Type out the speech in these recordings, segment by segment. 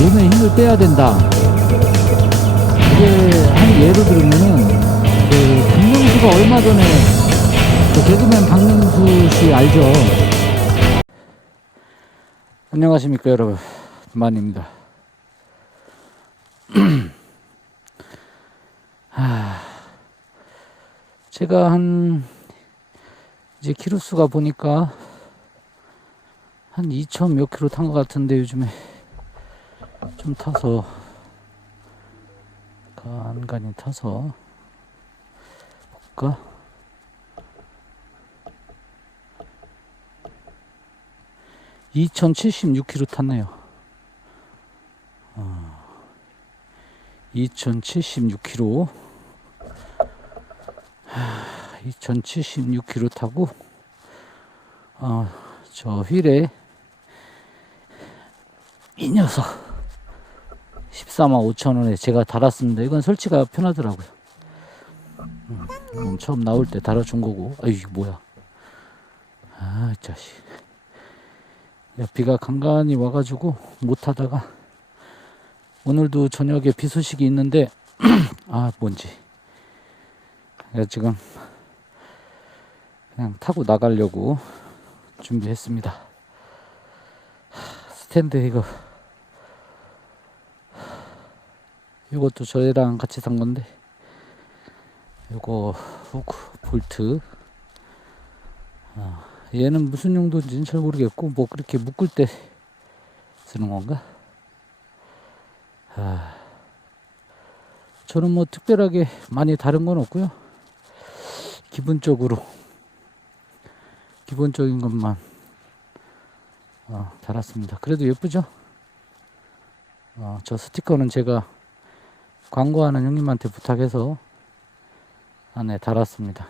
몸에 힘을 빼야 된다. 이게 한 예로 들으면은 그 박명수가 얼마 전에 그 개그맨 박명수 씨 알죠? 안녕하십니까 여러분, 만입니다. 제가 이제 키로수가 보니까 한 2천 몇 킬로 탄 것 같은데 요즘에 좀 타서 간간히 타서 볼까? 2076km 탔네요. 2076km 2076km 타고 저 휠에 이 녀석 14만 5천원에 제가 달았습니다. 이건 설치가 편하더라고요. 처음 나올 때 달아준 거고. 아, 이게 뭐야? 아, 자식. 야, 비가 간간히 와가지고 못 하다가 오늘도 저녁에 비 소식이 있는데 아, 뭔지. 내가 지금 그냥 타고 나가려고 준비했습니다. 스탠드 이것도 저희랑 같이 산 건데, 이거 후크 볼트. 얘는 무슨 용도인지는 잘 모르겠고, 뭐 그렇게 묶을 때 쓰는 건가? 저는 뭐 특별하게 많이 다른 건 없고요. 기본적인 것만 달았습니다. 그래도 예쁘죠? 저 스티커는 제가 광고하는 형님한테 부탁해서 안에 달았습니다.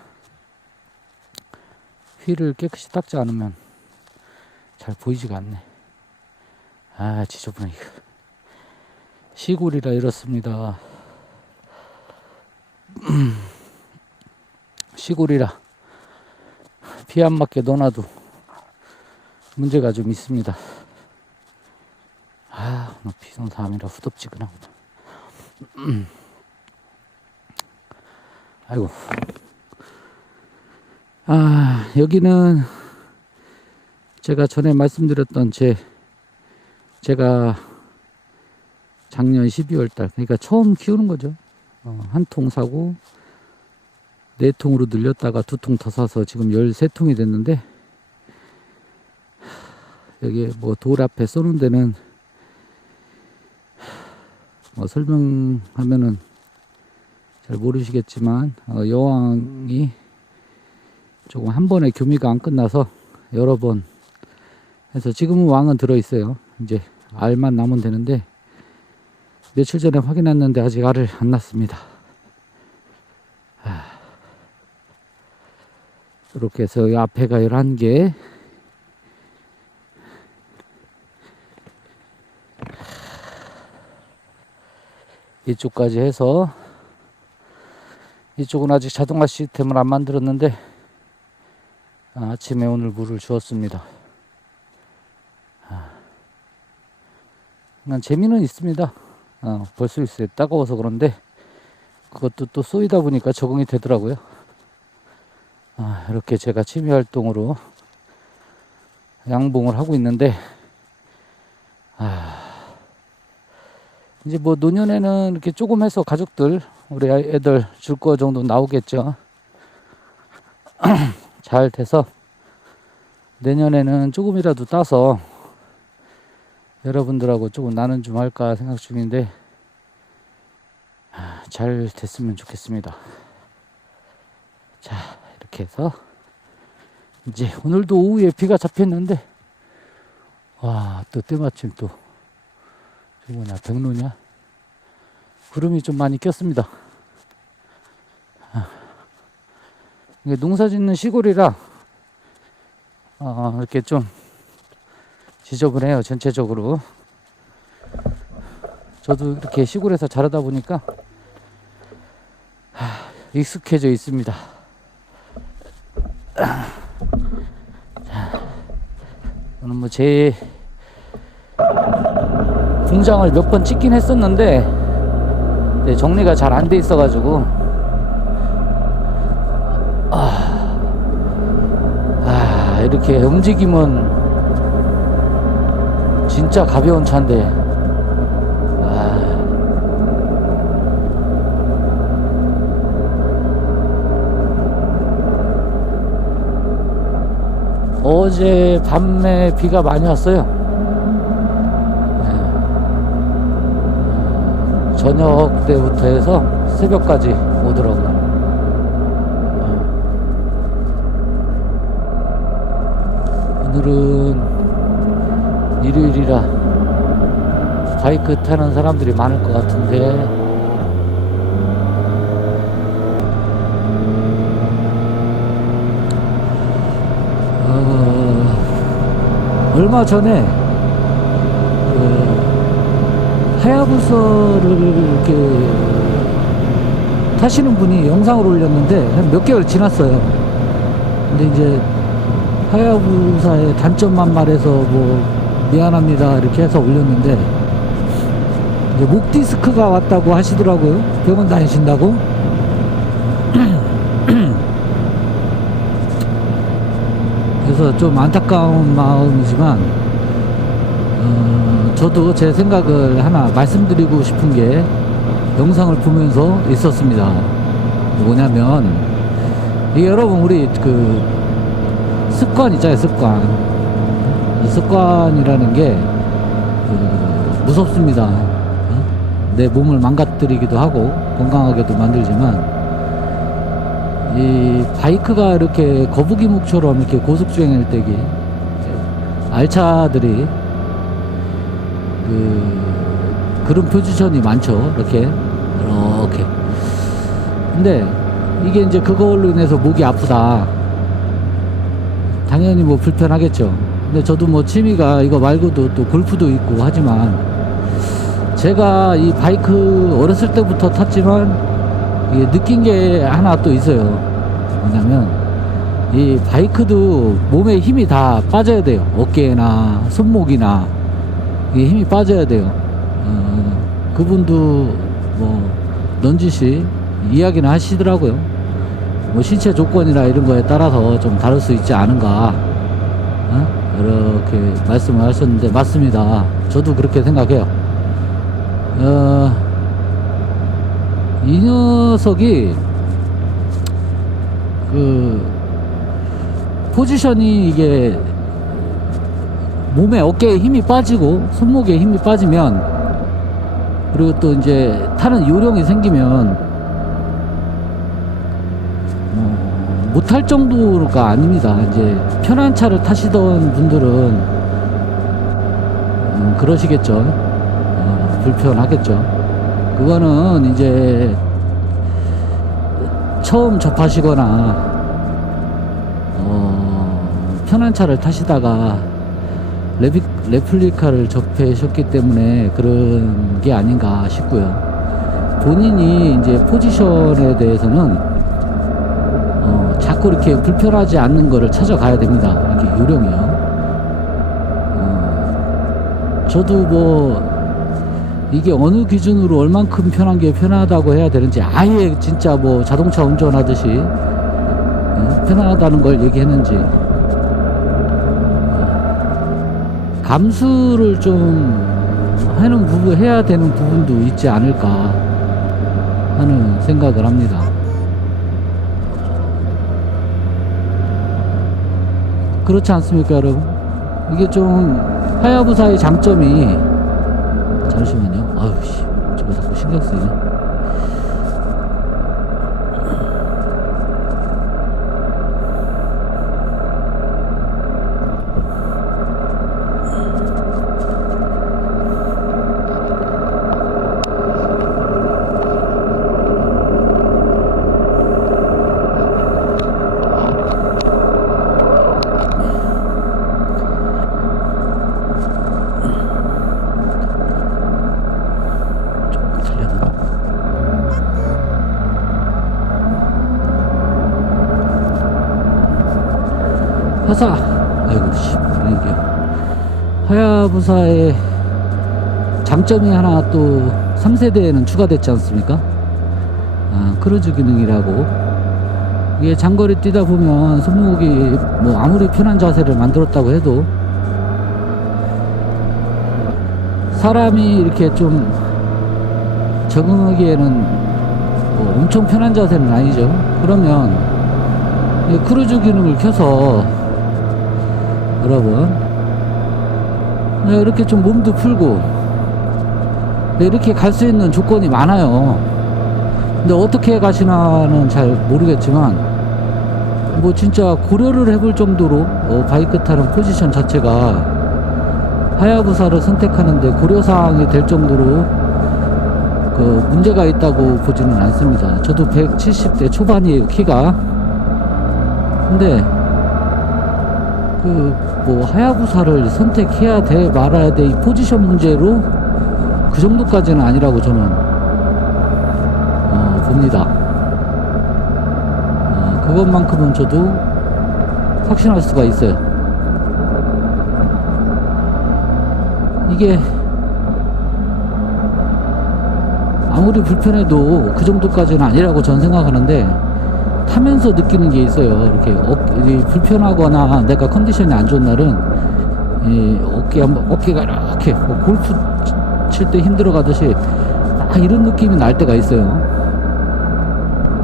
휠을 깨끗이 닦지 않으면 잘 보이지가 않네. 아, 지저분해 이거. 시골이라 이렇습니다. 시골이라 비 안 맞게 넣어놔도 문제가 좀 있습니다. 비송 다음이라 후덥지근하구나. 아이고. 여기는 제가 전에 말씀드렸던 제가 작년 12월 달, 그러니까 처음 키우는 거죠. 한 통 사고 4통으로 늘렸다가 2통 더 사서 지금 13통이 됐는데, 여기 뭐 돌 앞에 쏘는 데는 뭐 설명하면은 잘 모르시겠지만, 여왕이 조금 한 번에 교미가 안 끝나서 여러 번 해서 지금은 왕은 들어있어요. 이제 알만 남으면 되는데, 며칠 전에 확인했는데 아직 알을 안 낳습니다. 이렇게 해서 이 앞에가 11개, 이쪽까지 해서, 이쪽은 아직 자동화 시스템을 안 만들었는데 아침에 오늘 물을 주었습니다. 난 재미는 있습니다. 볼 수 있어요. 따가워서 그런데 그것도 또 쏘이다 보니까 적응이 되더라고요. 이렇게 제가 취미 활동으로 양봉을 하고 있는데, 이제 뭐 노년에는 이렇게 조금 해서 가족들, 우리 애들 줄 거 정도 나오겠죠. 잘 돼서 내년에는 조금이라도 따서 여러분들하고 조금 나눔 좀 할까 생각 중인데, 잘 됐으면 좋겠습니다. 자, 이렇게 해서 이제 오늘도 오후에 비가 잡혔는데, 또 때마침 또 저 뭐냐, 백로냐, 구름이 좀 많이 꼈습니다. 이게 농사 짓는 시골이라 이렇게 좀 지저분해요. 전체적으로. 저도 이렇게 시골에서 자라다 보니까 익숙해져 있습니다. 저는 뭐 제 공장을 몇 번 찍긴 했었는데 정리가 잘 안 돼 있어 가지고 이렇게 움직이면 진짜 가벼운 차인데 어제 밤에 비가 많이 왔어요. 저녁 때부터 해서 새벽까지 오더라고요. 오늘은 일요일이라 바이크 타는 사람들이 많을 것 같은데 얼마 전에 하야부사를 이렇게 타시는 분이 영상을 올렸는데 한 몇 개월 지났어요. 근데 이제 하야부사의 단점만 말해서 뭐 미안합니다 이렇게 해서 올렸는데 이제 목 디스크가 왔다고 하시더라고요. 병원 다니신다고. 그래서 좀 안타까운 마음이지만 저도 제 생각을 하나 말씀드리고 싶은 게 영상을 보면서 있었습니다. 뭐냐면 이게 여러분 우리 그 습관 있잖아요. 습관이라는 게 무섭습니다. 내 몸을 망가뜨리기도 하고 건강하게도 만들지만 이 바이크가 이렇게 거북이목처럼 이렇게 고속주행할 때기 알차들이 그런 포지션이 많죠. 이렇게 근데 이게 이제 그걸로 인해서 목이 아프다, 당연히 뭐 불편하겠죠. 근데 저도 뭐 취미가 이거 말고도 또 골프도 있고 하지만 제가 이 바이크 어렸을 때부터 탔지만 이게 느낀 게 하나 또 있어요. 뭐냐면 이 바이크도 몸에 힘이 다 빠져야 돼요. 어깨나 손목이나 이게 힘이 빠져야 돼요. 그분도 뭐 넌지시 이야기는 하시더라고요. 뭐 신체 조건이나 이런 거에 따라서 좀 다를 수 있지 않은가 이렇게 말씀을 하셨는데 맞습니다. 저도 그렇게 생각해요. 이 녀석이 그 포지션이 이게 몸에 어깨에 힘이 빠지고 손목에 힘이 빠지면 그리고 또 이제 타는 요령이 생기면 못할 정도가 아닙니다. 이제 편한 차를 타시던 분들은 그러시겠죠. 불편하겠죠. 그거는 이제 처음 접하시거나 편한 차를 타시다가 레플리카를 접하셨기 때문에 그런 게 아닌가 싶고요. 본인이 이제 포지션에 대해서는 자꾸 이렇게 불편하지 않는 거를 찾아가야 됩니다. 이게 요령이요. 저도 뭐 이게 어느 기준으로 얼만큼 편한 게 편하다고 해야 되는지, 아예 진짜 뭐 자동차 운전하듯이 편하다는 걸 얘기했는지 감수를 좀 하는 부분, 해야 되는 부분도 있지 않을까 하는 생각을 합니다. 그렇지 않습니까, 여러분? 이게 좀 하야부사의 장점이, 잠시만요. 아유씨, 저거 자꾸 신경 쓰이네. 하야부사의 장점이 하나 또 3세대에는 추가됐지 않습니까? 크루즈 기능이라고. 이게 장거리 뛰다 보면 손목이 뭐 아무리 편한 자세를 만들었다고 해도 사람이 이렇게 좀 적응하기에는 뭐 엄청 편한 자세는 아니죠. 그러면 이 크루즈 기능을 켜서 여러분 이렇게 좀 몸도 풀고 이렇게 갈 수 있는 조건이 많아요. 근데 어떻게 가시나는 잘 모르겠지만 뭐 진짜 고려를 해볼 정도로 바이크 타는 포지션 자체가 하야부사를 선택하는데 고려사항이 될 정도로 그 문제가 있다고 보지는 않습니다. 저도 170대 초반이에요, 키가. 근데 그 뭐 하야부사를 선택해야 돼 말아야 돼 이 포지션 문제로 그 정도까지는 아니라고 저는 봅니다. 그것만큼은 저도 확신할 수가 있어요. 이게 아무리 불편해도 그 정도까지는 아니라고 저는 생각하는데 타면서 느끼는 게 있어요. 이렇게 불편하거나 내가 컨디션이 안 좋은 날은 이 어깨가 이렇게 골프 칠 때 힘들어 가듯이 이런 느낌이 날 때가 있어요.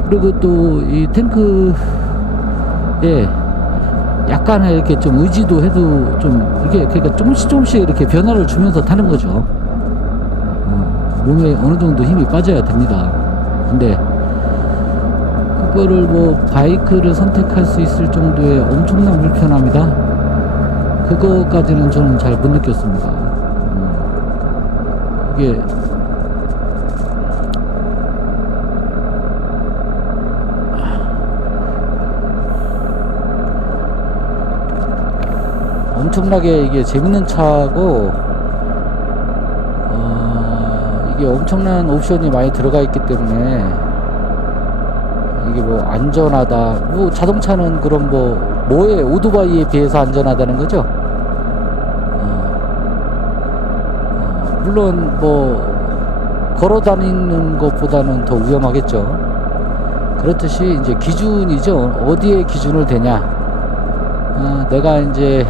그리고 또 이 탱크에 약간의 이렇게 좀 의지도 해도 좀 이렇게 그러니까 조금씩 이렇게 변화를 주면서 타는 거죠. 몸에 어느 정도 힘이 빠져야 됩니다. 근데 그거를 뭐 바이크를 선택할 수 있을 정도의 엄청난 불편함이다? 그거까지는 저는 잘 못 느꼈습니다. 이게 엄청나게 이게 재밌는 차고 이게 엄청난 옵션이 많이 들어가 있기 때문에 이게 뭐 안전하다 뭐 자동차는 그럼 뭐에 오토바이에 비해서 안전하다는 거죠. 물론 뭐 걸어 다니는 것보다는 더 위험하겠죠. 그렇듯이 이제 기준이죠. 어디에 기준을 대냐. 내가 이제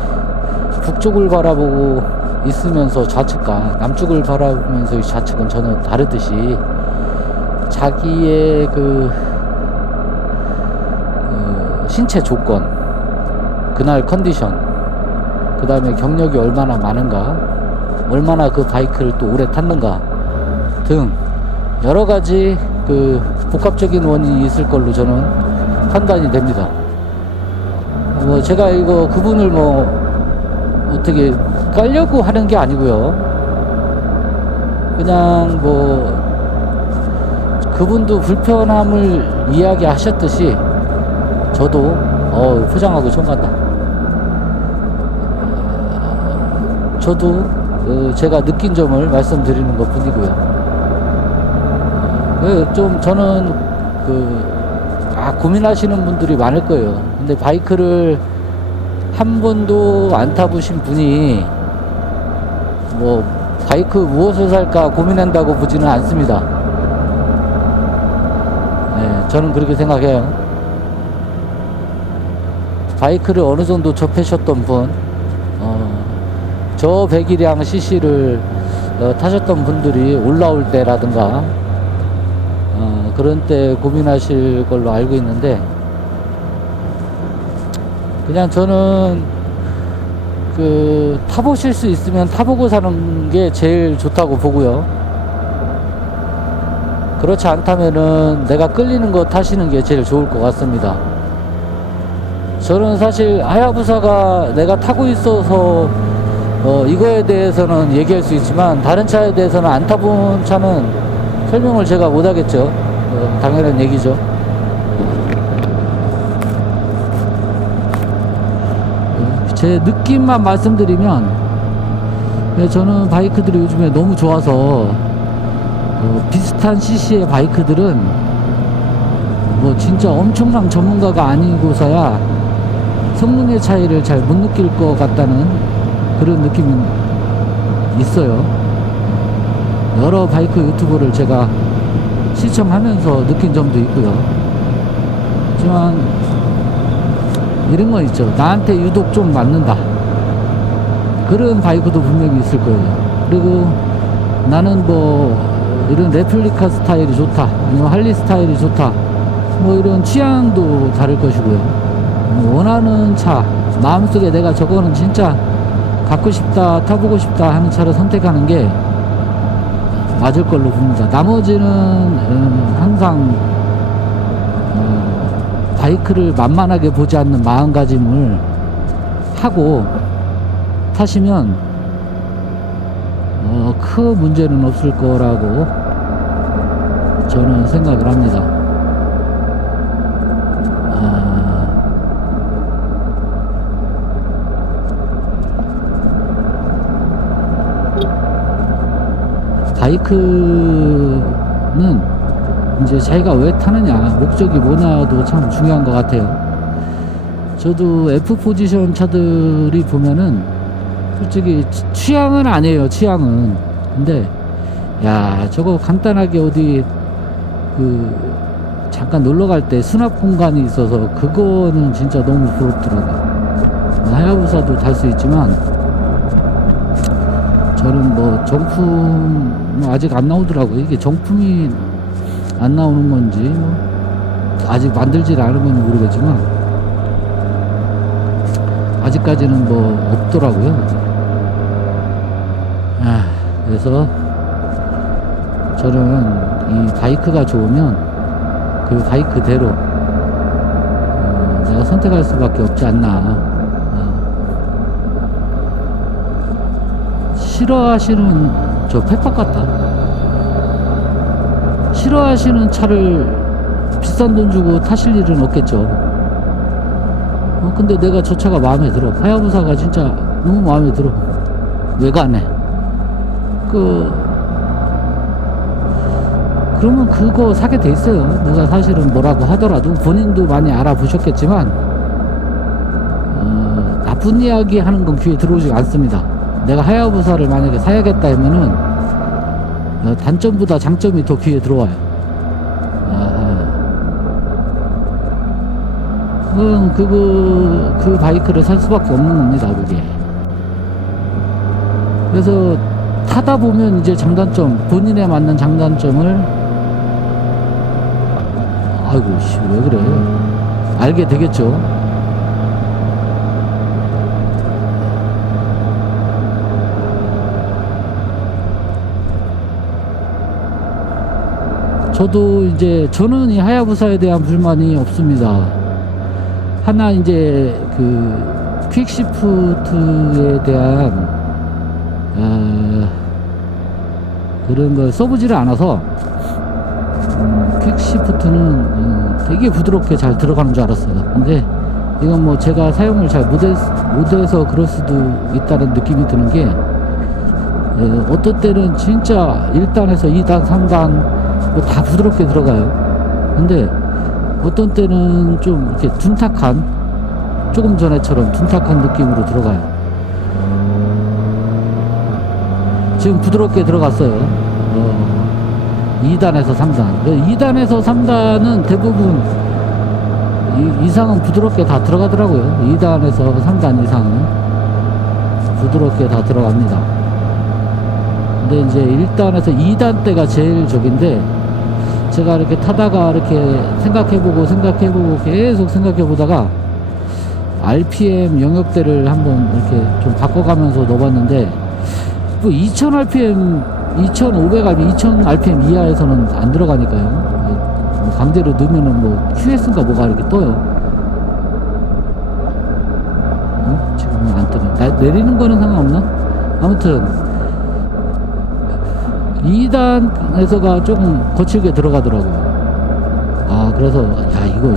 북쪽을 바라보고 있으면서 좌측과 남쪽을 바라보면서 좌측은 전혀 다르듯이 자기의 신체 조건, 그날 컨디션, 그 다음에 경력이 얼마나 많은가, 얼마나 그 바이크를 또 오래 탔는가 등 여러 가지 복합적인 원인이 있을 걸로 저는 판단이 됩니다. 뭐 제가 이거 그분을 뭐 어떻게 깔려고 하는 게 아니고요. 그냥 뭐 그분도 불편함을 이야기하셨듯이 저도 포장하고 처음 간다. 저도 제가 느낀 점을 말씀드리는 것 뿐이고요. 좀 저는 고민하시는 분들이 많을 거예요. 근데 바이크를 한 번도 안 타보신 분이 뭐 바이크 무엇을 살까 고민한다고 보지는 않습니다. 네, 저는 그렇게 생각해요. 바이크를 어느 정도 접하셨던 분, 저 배기량 cc를 타셨던 분들이 올라올 때라든가 그런 때 고민하실 걸로 알고 있는데, 그냥 저는 타보실 수 있으면 타보고 사는 게 제일 좋다고 보고요. 그렇지 않다면은 내가 끌리는 거 타시는 게 제일 좋을 것 같습니다. 저는 사실 하야부사가 내가 타고 있어서 이거에 대해서는 얘기할 수 있지만 다른 차에 대해서는 안 타본 차는 설명을 제가 못 하겠죠. 당연한 얘기죠. 제 느낌만 말씀드리면 저는 바이크들이 요즘에 너무 좋아서 비슷한 cc의 바이크들은 뭐 진짜 엄청난 전문가가 아니고서야 성능의 차이를 잘 못 느낄 것 같다는 그런 느낌이 있어요. 바이크 유튜브를 제가 시청하면서 느낀 점도 있고요. 하지만 이런 건 있죠. 나한테 유독 좀 맞는다, 그런 바이크도 분명히 있을 거예요. 그리고 나는 뭐 이런 레플리카 스타일이 좋다, 아니면 할리 스타일이 좋다, 뭐 이런 취향도 다를 것이고요. 원하는 차, 마음속에 내가 저거는 진짜 갖고 싶다, 타보고 싶다 하는 차를 선택하는 게 맞을 걸로 봅니다. 나머지는 항상 바이크를 만만하게 보지 않는 마음가짐을 하고 타시면 큰 문제는 없을 거라고 저는 생각을 합니다. 바이크는 이제 자기가 왜 타느냐, 목적이 뭐냐도 참 중요한 것 같아요. 저도 F 포지션 차들이 보면은 솔직히 취향은 아니에요, 취향은. 근데 야, 저거 간단하게 어디 잠깐 놀러 갈 때 수납 공간이 있어서 그거는 진짜 너무 부럽더라고요. 하야부사도 탈 수 있지만 저는 뭐 정품 아직 안 나오더라고요. 이게 정품이 안 나오는 건지 뭐 아직 만들질 않은 건 모르겠지만 아직까지는 뭐 없더라고요. 그래서 저는 이 바이크가 좋으면 그 바이크대로 내가 선택할 수밖에 없지 않나. 싫어하시는, 저 페퍼 같다, 싫어하시는 차를 비싼 돈 주고 타실 일은 없겠죠. 근데 내가 저 차가 마음에 들어, 하야부사가 진짜 너무 마음에 들어, 외관에 그러면 그거 사게 돼 있어요. 누가 사실은 뭐라고 하더라도 본인도 많이 알아보셨겠지만 나쁜 이야기 하는 건 귀에 들어오지 않습니다. 내가 하야부사를 만약에 사야겠다 하면은 단점보다 장점이 더 귀에 들어와요. 그건 그 바이크를 살 수밖에 없는 겁니다, 그게. 그래서 타다 보면 이제 장단점, 본인에 맞는 장단점을 아이고 씨, 왜 그래, 알게 되겠죠. 저도 이제 저는 이 하야부사에 대한 불만이 없습니다. 하나 이제 퀵시프트에 대한 그런 걸 써보지를 않아서 퀵시프트는 되게 부드럽게 잘 들어가는 줄 알았어요. 근데 이건 뭐 제가 사용을 잘 못해서 그럴 수도 있다는 느낌이 드는 게 어떤 때는 진짜 1단에서 2단, 3단 다 부드럽게 들어가요. 근데 어떤 때는 좀 이렇게 둔탁한, 조금 전에처럼 둔탁한 느낌으로 들어가요. 지금 부드럽게 들어갔어요. 2단에서 3단. 2단에서 3단은 대부분 이상은 부드럽게 다 들어가더라고요. 2단에서 3단 이상은 부드럽게 다 들어갑니다. 근데 이제 1단에서 2단 때가 제일 적인데, 제가 이렇게 타다가 이렇게 생각해보고 계속 생각해보다가 RPM 영역대를 한번 이렇게 좀 바꿔가면서 넣어봤는데, 뭐 2000rpm, 2500rpm, 2000rpm 이하에서는 안 들어가니까요. 강제로 넣으면은 뭐 QS인가 뭐가 이렇게 떠요. 지금은 안 뜨네. 내리는 거는 상관없나? 아무튼 2단에서가 조금 거칠게 들어가더라고요. 그래서 야, 이거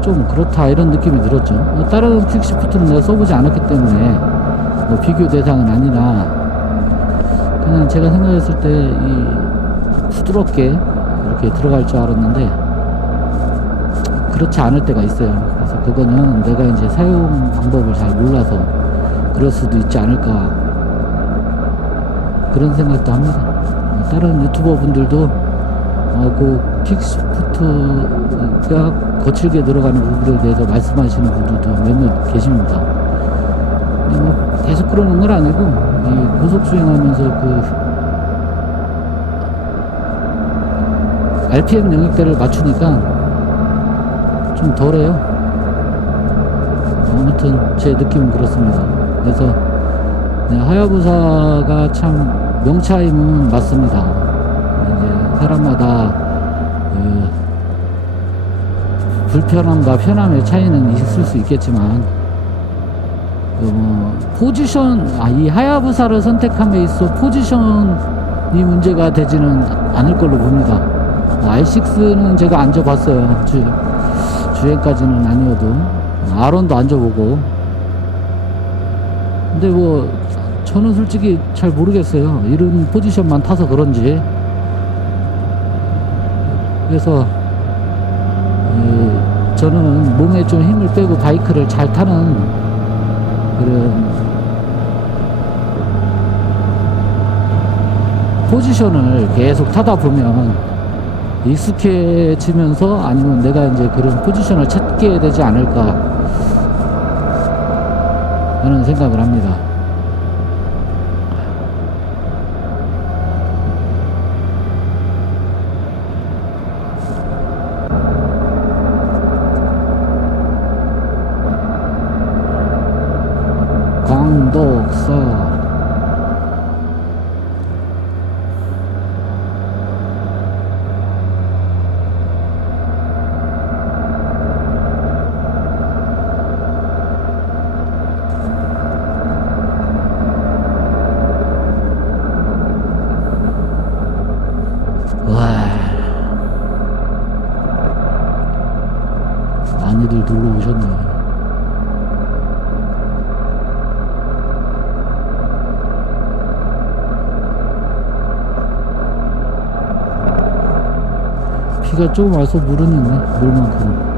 좀 그렇다 이런 느낌이 들었죠. 다른 퀵시프트는 내가 써보지 않았기 때문에 뭐 비교 대상은 아니나, 그냥 제가 생각했을 때 이 부드럽게 이렇게 들어갈 줄 알았는데 그렇지 않을 때가 있어요. 그래서 그거는 내가 이제 사용 방법을 잘 몰라서 그럴 수도 있지 않을까, 그런 생각도 합니다. 다른 유튜버 분들도 그 킥스푸트가 거칠게 들어가는 부분에 대해서 말씀하시는 분들도 몇몇 계십니다. 뭐 계속 그러는 건 아니고 이 고속 주행하면서 그 RPM 영역대를 맞추니까 좀 덜해요. 아무튼 제 느낌은 그렇습니다. 그래서 하야부사가 참 명차임은 맞습니다. 이제 사람마다 그 불편함과 편함의 차이는 있을 수 있겠지만 포지션, 이 하야부사를 선택함에 있어 포지션이 문제가 되지는 않을 걸로 봅니다. R6는 제가 앉아봤어요. 주행까지는 아니어도 R1도 앉아보고. 근데 뭐 저는 솔직히 잘 모르겠어요. 이런 포지션만 타서 그런지. 그래서 저는 몸에 좀 힘을 빼고 바이크를 잘 타는 그런 포지션을 계속 타다 보면 익숙해지면서 아니면 내가 이제 그런 포지션을 찾게 되지 않을까 하는 생각을 합니다. 광덕사 많이들 놀러 오셨네. 비가 조금 와서 물은 있네. 물만큼.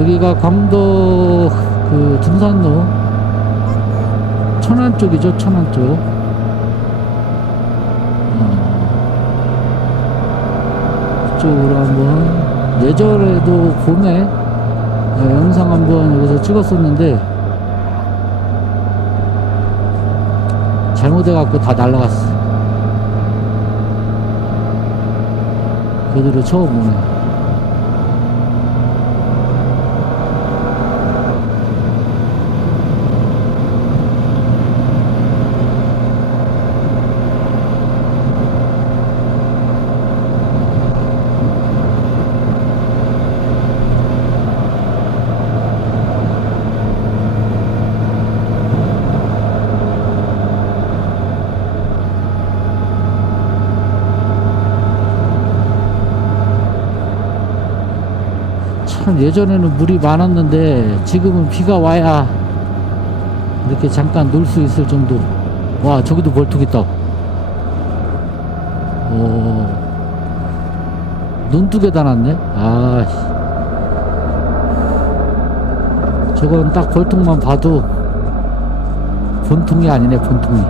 여기가 광덕 그 등산로 천안 쪽이죠. 천안 쪽. 이쪽으로 한번 예전에도 봄에 영상 한번 여기서 찍었었는데 잘못해갖고 다 날라갔어. 그대로 처음 보네. 참 예전에는 물이 많았는데 지금은 비가 와야 이렇게 잠깐 놀 수 있을 정도. 와, 저기도 벌뚝 있다. 오, 눈두개 다 났네. 아, 저건 딱 벌통만 봐도 본통이 아니네. 본통이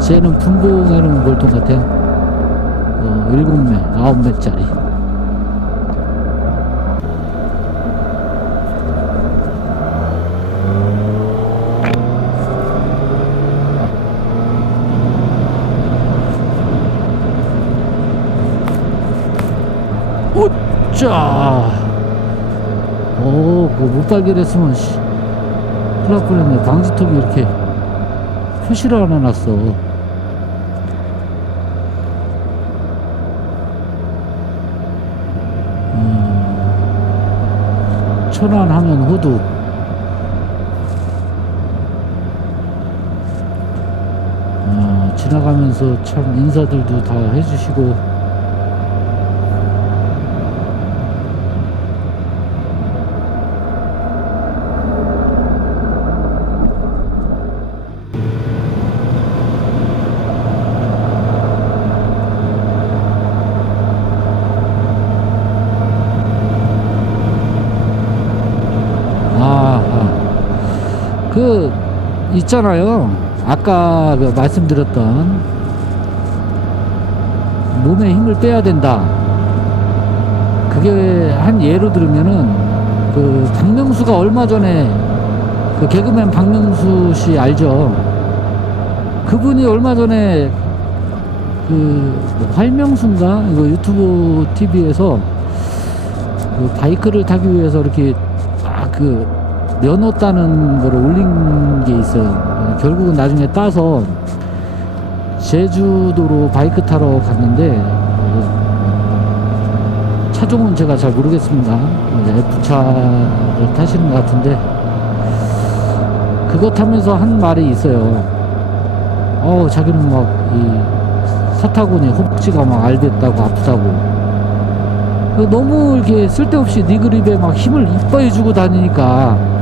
쟤는 분봉해놓은 벌통 같아. 7매 9매짜리. 오짜. 그거 못 발견했으면 큰일 날 뻔했네. 방지턱이 이렇게 표시를 안 해놨어. 천안 하면 호두. 지나가면서 참 인사들도 다 해주시고. 그 있잖아요. 아까 그 말씀드렸던 몸에 힘을 빼야 된다. 그게 한 예로 들으면은 그 박명수가 얼마 전에 그 개그맨 박명수 씨 알죠? 그분이 얼마 전에 그 활명수인가 이거 유튜브 TV에서 그 바이크를 타기 위해서 이렇게 막 그 면허 따는 거를 올린 게 있어요. 결국은 나중에 따서 제주도로 바이크 타러 갔는데 차종은 제가 잘 모르겠습니다. F차를 타시는 것 같은데 그거 타면서 한 말이 있어요. 자기는 막 이 사타구니 허벅지가 막 알됐다고 아프다고. 너무 이렇게 쓸데없이 네 그립에 막 힘을 이빠이 주고 다니니까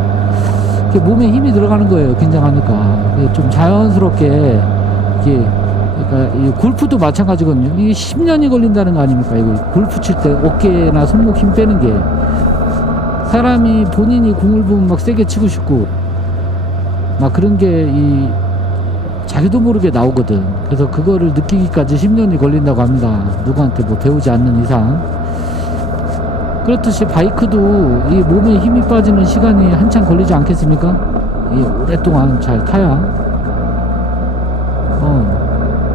몸에 힘이 들어가는 거예요. 긴장하니까. 좀 자연스럽게 이게 그러니까 이 골프도 마찬가지거든요. 이게 10년이 걸린다는 거 아닙니까? 이거 골프 칠 때 어깨나 손목 힘 빼는 게 사람이 본인이 공을 보면 막 세게 치고 싶고 막 그런 게 이 자기도 모르게 나오거든. 그래서 그거를 느끼기까지 10년이 걸린다고 합니다. 누구한테 뭐 배우지 않는 이상. 그렇듯이 바이크도 이 몸에 힘이 빠지는 시간이 한참 걸리지 않겠습니까? 이 오랫동안 잘 타야.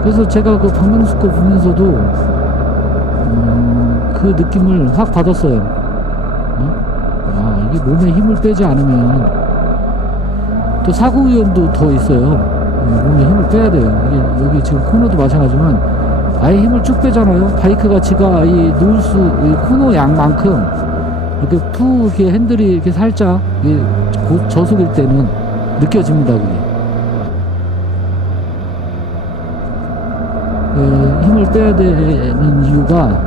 그래서 제가 그 박명수 거 보면서도 그 느낌을 확 받았어요. 이게 몸에 힘을 빼지 않으면 또 사고 위험도 더 있어요. 몸에 힘을 빼야 돼요. 이게 여기 지금 코너도 마찬가지지만 아예 힘을 쭉 빼잖아요. 바이크가 지가 이 놓을 이 코너 양만큼 이렇게 푹 이렇게 핸들이 이렇게 살짝 저속일 때는 느껴집니다. 그게. 힘을 빼야 되는 이유가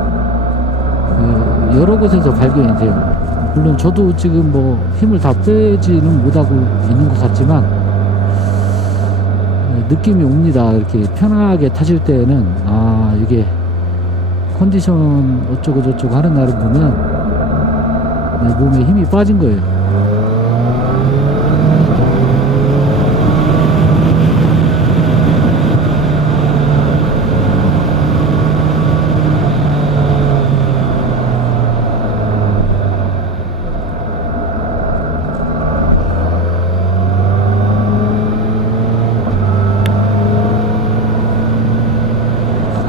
여러 곳에서 발견이 돼요. 물론 저도 지금 뭐 힘을 다 빼지는 못하고 있는 것 같지만 느낌이 옵니다. 이렇게 편하게 타실 때는 이게 컨디션 어쩌고 저쩌고 하는 날을 보면 내 몸에 힘이 빠진 거예요.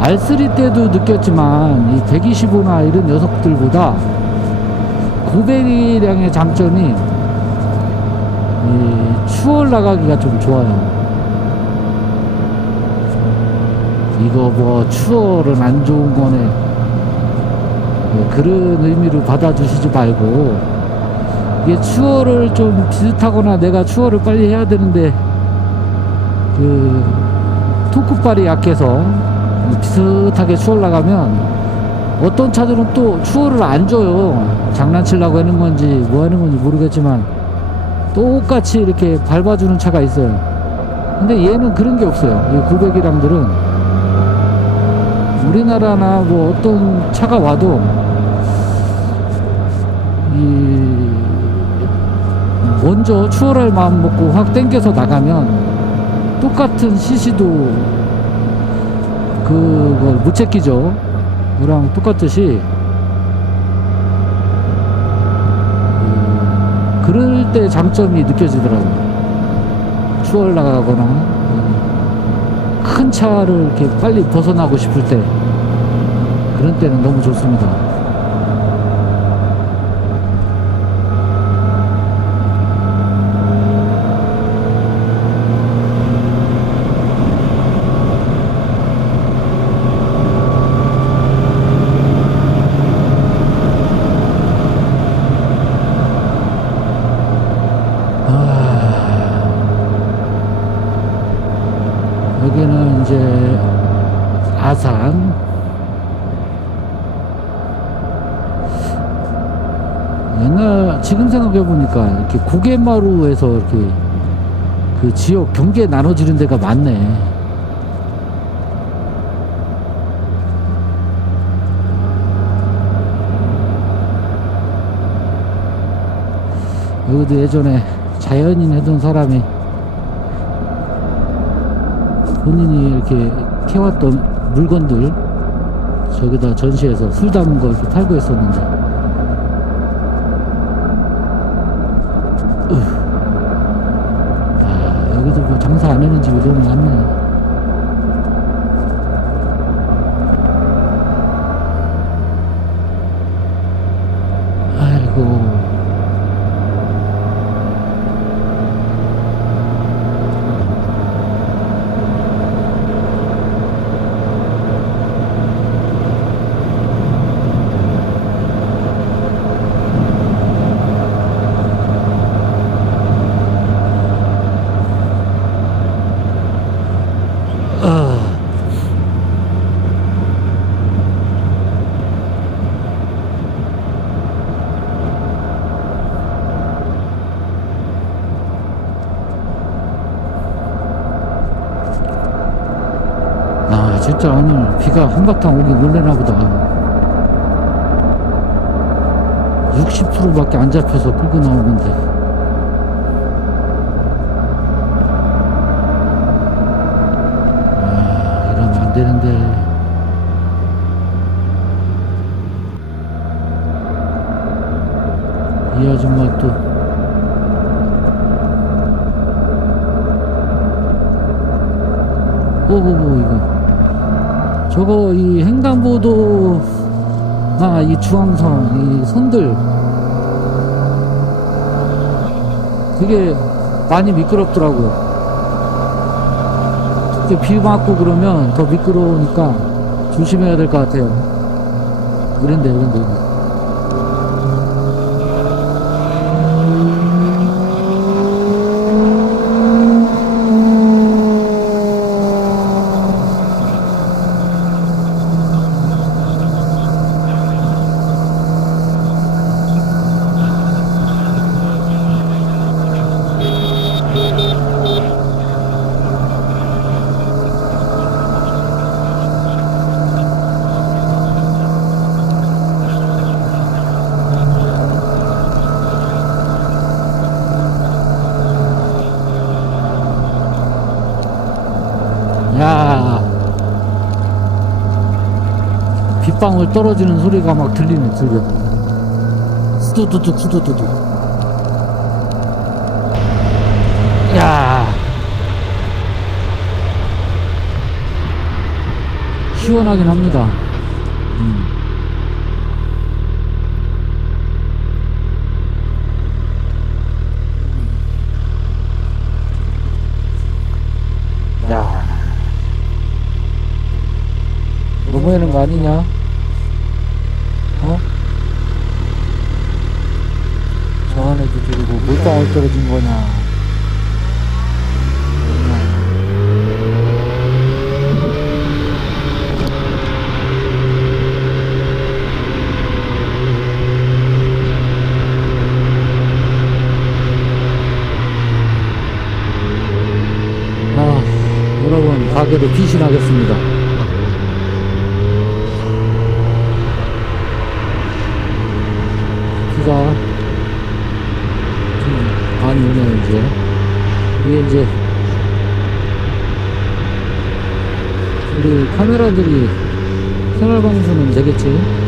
R3 때도 느꼈지만 이 125나 이런 녀석들보다 고배기량의 장점이 이 추월 나가기가 좀 좋아요. 이거 뭐 추월은 안 좋은 거네 그런 의미로 받아주시지 말고 이게 추월을 좀 비슷하거나 내가 추월을 빨리 해야 되는데 그 토크발이 약해서 비슷하게 추월 나가면 어떤 차들은 또 추월을 안 줘요. 장난치려고 하는 건지 뭐 하는 건지 모르겠지만 똑같이 이렇게 밟아주는 차가 있어요. 근데 얘는 그런 게 없어요. 이 900이랑들은 우리나라나 뭐 어떤 차가 와도 이 먼저 추월할 마음 먹고 확 땡겨서 나가면 똑같은 CC도 그걸 못 제끼죠. 그랑 똑같듯이 그럴 때 장점이 느껴지더라고요. 추월 나가거나 큰 차를 이렇게 빨리 벗어나고 싶을 때 그런 때는 너무 좋습니다. 여기는 이제 아산 옛날 지금 생각해 보니까 이렇게 고갯마루에서 이렇게 그 지역 경계 나눠지는 데가 많네. 여기도 예전에 자연인 하던 사람이 본인이 이렇게 캐왔던 물건들 저기다 전시해서 술 담은 거 이렇게 팔고 있었는데, 여기도 뭐 장사 안 하는 집이 너무 많네. 아이고. 진짜 오늘 비가 한바탕 오긴 올래나 보다. 60%밖에 안 잡혀서 끌고 나오는데. 이러면 안 되는데. 이 아줌마 또 오오오 이거 저거 이 횡단보도 이 중앙선 이 선들 되게 많이 미끄럽더라고요. 특히 비 맞고 그러면 더 미끄러우니까 조심해야 될 것 같아요. 그런데 야, 빗방울 떨어지는 소리가 막 들리네. 들려. 후두두둑 후두두둑. 야, 시원하긴 합니다. 야, 너무하는 거 아니냐? 저 안에도 저기 뭐 물방울 떨어진 거냐? 여러분, 가게로 피신하겠습니다. 비가 좀 많이 오네요. 이제 이게 이제 우리 카메라들이 생활방수는 되겠지.